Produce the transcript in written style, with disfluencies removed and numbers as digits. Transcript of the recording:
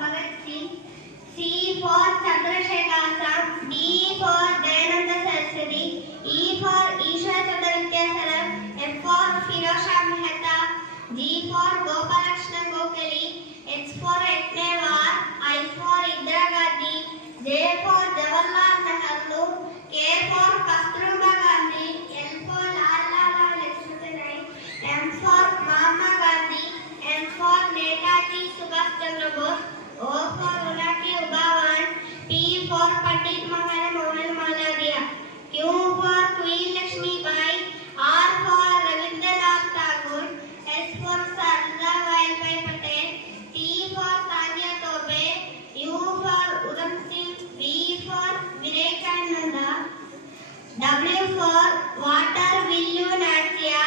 Bhagat Singh. C for Chandrasekhar Azad. D for Dayananda Saraswati. E for Ishwar Chandra Vidyasagar. F for Firozshah Mehta. G for Gopalakrishna Gokhale. H for Etnewar. I for Indira Gandhi. J for Jawaharlal Nehru. K for Kasturba Gandhi. L for Lala Lajpat Rai. M for Mahatma Gandhi. N for Netaji Subhash Chandra Bose. O for Ulaki Ubawan. P for Pandit Mohan Malaria. Q for Queen Lakshmi Bai. R for Rabindranath Tagore. S for Sardar Vallabhbhai Patel. T for Tanya Tobe. U for Udham Singh. V for Vivekananda. W for Water Villu Nadsya.